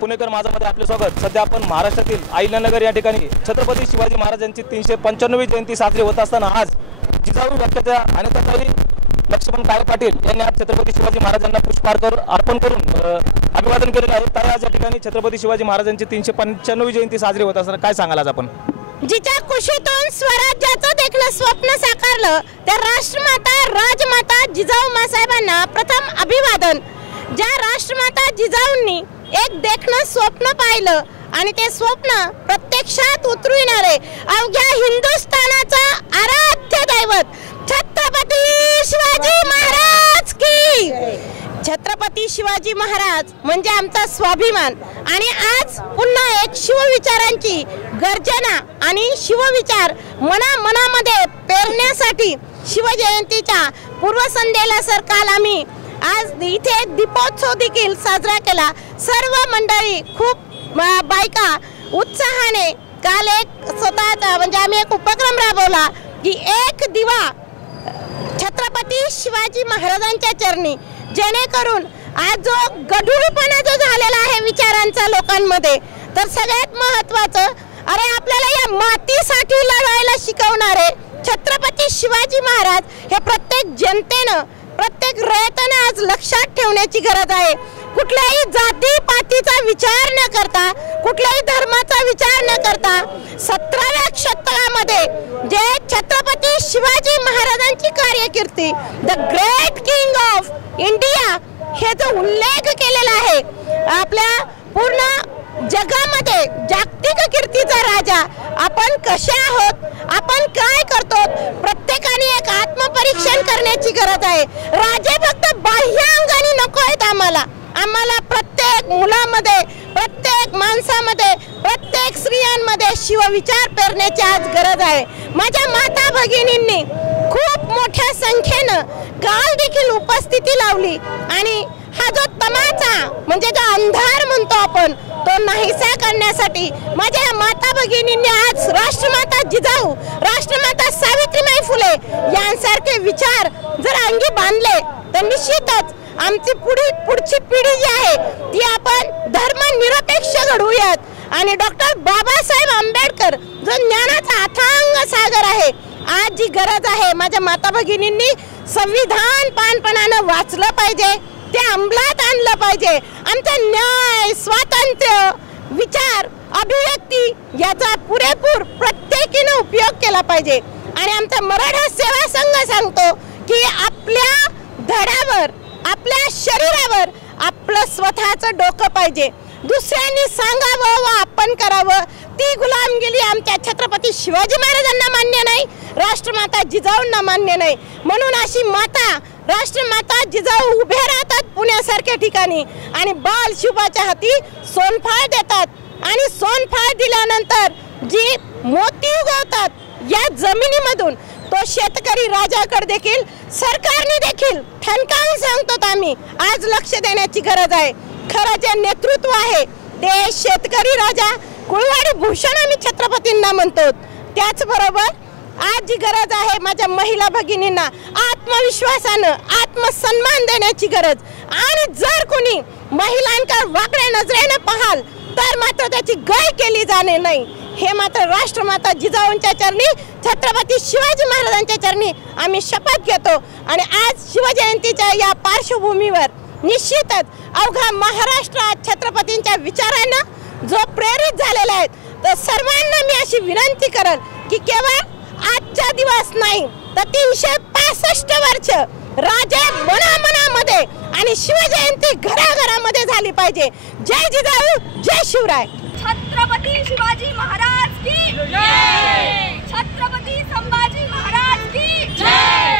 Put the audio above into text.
पुणेकर माझामध्ये आपले स्वागत। सध्या आपण महाराष्ट्रातील अहिल्यानगर या ठिकाणी छत्रपती शिवाजी महाराजांची 395वी जयंती साजरी होत असताना आज जिजाऊ व्याख्यात्या अनिताताई लक्ष्मण काळे पाटील यांनी आज छत्रपती शिवाजी महाराजांना पुष्पहार अर्पण करून अभिवादन केलेले आहे। तर आज या ठिकाणी छत्रपती शिवाजी महाराजांची 395वी जयंती साजरी होत असताना काय सांगाल आज आपण? जिच्या कुशीतून स्वराज्याचं देखणं स्वप्न साकारलं त्या राष्ट्रमाता राजमाता जिजाऊ मासाहेबांना प्रथम अभिवादन। ज्या राष्ट्रमाता जिजाऊंनी एक देखणं स्वप्न पाहिलं आणि ते स्वप्न प्रत्यक्षात उतरविणारे अवघ्या हिंदुस्थानाचा आराध्य दैवत छत्रपती शिवाजी महाराज की। छत्रपती शिवाजी महाराज म्हणजे आमचा स्वाभिमान आणि आज पुन्हा एक शिवविचारांची गर्जना आणि शिवविचार मनामध्ये पेरण्यासाठी शिवजयंतीच्या पूर्वसंध्येला सर काल आम्ही आज इथे दीपोत्सव देखील साजरा केला। सर्व मंडळी खूप बायका उत्साहाने काल एक स्वतःचा म्हणजे आम्ही एक उपक्रम राबवला की एक दिवा छत्रपती शिवाजी महाराजांच्या चरणी, जेणेकरून आज जो गढूळपणा जो झालेला आहे विचारांचा लोकांमध्ये, तर सगळ्यात महत्त्वाचं अरे आपल्याला या मातीसाठी लढायला शिकवणारे छत्रपती शिवाजी महाराज हे प्रत्येक जनतेनं प्रत्येक रयतेने आज लक्षात ठेवण्याची गरज आहे। कुठल्याही जाती पातीचा विचार न करता, कुठल्याही धर्माचा विचार न करता 17व्या शतकामध्ये जे छत्रपती शिवाजी महाराजांची कार्यकीर्ती the great king of India हे जो उल्लेख केलेला आहे, आपल्या पूर्ण जगामध्ये जागतिक कीर्तीचा राजा आपण कसे आहोत, आपण काय करतो, प्रत्येकाने एक आत्मपरीक्षण करण्याची गरज आहे। राजे फक्त बाह्य अंगाने नको आहेत आम्हाला प्रत्येक मुलामध्ये, प्रत्येक माणसामध्ये, प्रत्येक स्त्रियांमध्ये शिवविचार पेरण्याची आज गरज आहे। माझ्या माता भगिनींनी खूप मोठ्या संख्येनं काल देखील उपस्थिती लावली आणि हा जो तमाचा म्हणजे जो अंधार म्हणतो आपण तो नाहीसा करण्यासाठी माझ्या माता भगिनींनी आज राष्ट्रमाता जिजाऊ, राष्ट्रमाता सावित्रीबाई फुले यांसारखे विचार जर अंगी बांधले तर निश्चितच आमची पुढची पिढी जी आहे ती आपण धर्मनिरपेक्ष घडवूयात। आणि डॉक्टर बाबासाहेब आंबेडकर जो ज्ञानाचा अथांग सागर आहे, आज जी गरज आहे माझ्या माता भगिनींनी संविधान पानपणानं वाचलं पाहिजे, ते अंमलात आणलं पाहिजे। आमचा न्याय, स्वातंत्र्य, विचार, अभिव्यक्ती याचा पुरेपूर प्रत्येकीने उपयोग केला पाहिजे। आणि आमचा मराठा सेवा संघ सांगतो की आपल्या धडावर, आपल्या शरीरावर आपलं स्वतःचं डोकं पाहिजे, दुसऱ्यांनी सांगावं व आपण करावं ती गुलामगिरी आमच्या छत्रपती शिवाजी महाराजांना मान्य नाही, राष्ट्रमाता जिजाऊंना मान्य नाही। म्हणून अशी माता राष्ट्रमाता जिजाऊ उभे राहतात पुण्यासारख्या ठिकाणी आणि बाल शिवाच्या हाती सोनफाळ देतात आणि सोनफाळ दिल्यानंतर जी मोती उगवतात या जमिनीमधून तो शेतकरी राजाकडे देखील सरकारने देखील ठणकावून सांगतो आम्ही आज लक्ष देण्याची गरज आहे। खरं जे नेतृत्व आहे ते शेतकरी राजा कुळवाडी भूषण आम्ही छत्रपतींना म्हणतो। त्याचबरोबर आज जी गरज आहे माझ्या महिला भगिनींना आत्मविश्वासानं आत्मसन्मान देण्याची गरज। आणि जर कोणी महिलांकडे वाकड्या नजरेने पाहाल तर मात्र त्याची गय केली जाणे नाही, हे मात्र राष्ट्रमाता जिजाऊंच्या चरणी, छत्रपती शिवाजी महाराजांच्या चरणी आम्ही शपथ घेतो। आणि आज शिवजयंतीच्या या पार्श्वभूमीवर निश्चितच अवघा महाराष्ट्रात छत्रपतींच्या विचारांना जो प्रेरित झालेला आहे, तर सर्वांना मी अशी विनंती करल की केवळ आजचा दिवस नाही तर 365 वर्ष राजे मनामध्ये आणि शिवजयंती घराघरामध्ये झाली पाहिजे। जय जिजाऊ, जय शिवराय। छत्रपती शिवाजी महाराज की जय, छत्रपती संभाजी महाराज की जय।